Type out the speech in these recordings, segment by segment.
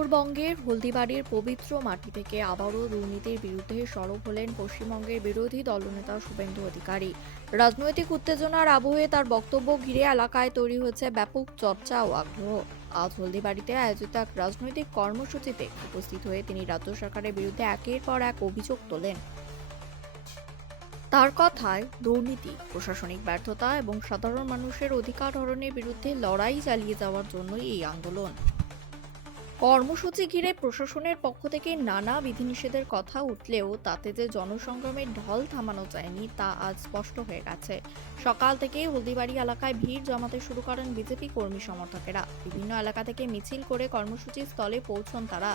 উত্তরবঙ্গের হলদিবাড়ির পবিত্র মাটি থেকে আবারও দুর্নীতির বিরুদ্ধে সরব হলেন পশ্চিমবঙ্গের বিরোধী দলনেতা শুভেন্দু অধিকারী। রাজনৈতিক উত্তেজনার আবহে তার বক্তব্য ঘিরে এলাকায় তৈরি হয়েছে ব্যাপক চর্চা ও আগ্রহ। আজ হলদিবাড়িতে আয়োজিত এক রাজনৈতিক কর্মসূচিতে উপস্থিত হয়ে তিনি রাজ্য সরকারের বিরুদ্ধে একের পর এক অভিযোগ তোলেন। তার কথায়, দুর্নীতি, প্রশাসনিক ব্যর্থতা এবং সাধারণ মানুষের অধিকার হরণের বিরুদ্ধে লড়াই চালিয়ে যাওয়ার জন্যই এই আন্দোলন। কর্মসূচি ঘিরে প্রশাসনের পক্ষ থেকে নানা বিধিনিষেধের কথা উঠলেও তাতে যে জনসংগ্রামের ঢল থামানো যায়নি তা আজ স্পষ্ট হয়ে গেছে। সকাল থেকেই হলদিবাড়ি এলাকায় ভিড় জমাতে শুরু করেন বিজেপি কর্মী সমর্থকেরা। বিভিন্ন এলাকা থেকে মিছিল করে কর্মসূচি স্থলে পৌঁছন তারা।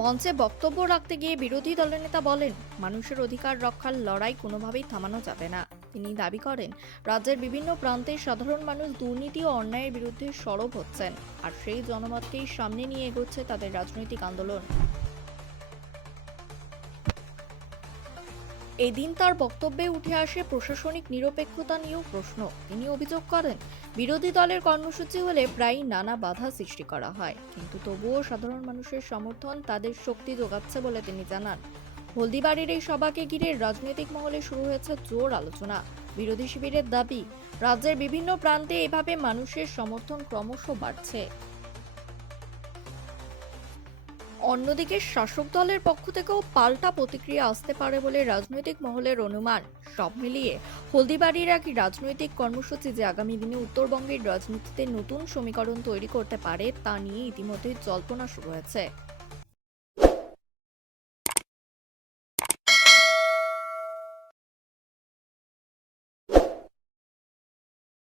মঞ্চে বক্তব্য রাখতে গিয়ে বিরোধী দলের নেতা বলেন, মানুষের অধিকার রক্ষার লড়াই কোনোভাবেই থামানো যাবে না। তিনি দাবি করেন, রাজ্যের বিভিন্ন প্রান্তের সাধারণ মানুষ দুর্নীতি ও অন্যায়ের বিরুদ্ধে সরব হচ্ছেন, আর সেই জনমতকেই সামনে নিয়ে এগোচ্ছে তাদের রাজনৈতিক আন্দোলন। এদিন তার বক্তব্যে উঠে আসে প্রশাসনিক নিরপেক্ষতা নিয়েও প্রশ্ন। তিনি অভিযোগ করেন, বিরোধী দলের কর্মসূচি হলে প্রায়ই নানা বাধা সৃষ্টি করা হয়, কিন্তু তবুও সাধারণ মানুষের সমর্থন তাদের শক্তি যোগাচ্ছে বলে তিনি জানান। হলদিবাড়ির এই সভাকে ঘিরে রাজনৈতিক মহলে শুরু হয়েছে জোর আলোচনা। বিরোধী শিবিরের দাবি, রাজ্যের বিভিন্ন প্রান্তে এভাবে মানুষের সমর্থন ক্রমশ বাড়ছে। অন্যদিকে শাসক দলের পক্ষ থেকেও পাল্টা প্রতিক্রিয়া আসতে পারে বলে রাজনৈতিক মহলের অনুমান। সব মিলিয়ে হলদিবাড়ির এক রাজনৈতিক কর্মসূচি যে আগামী দিনে উত্তরবঙ্গের রাজনীতিতে নতুন সমীকরণ তৈরি করতে পারে তা নিয়ে ইতিমধ্যে জল্পনা শুরু হয়েছে।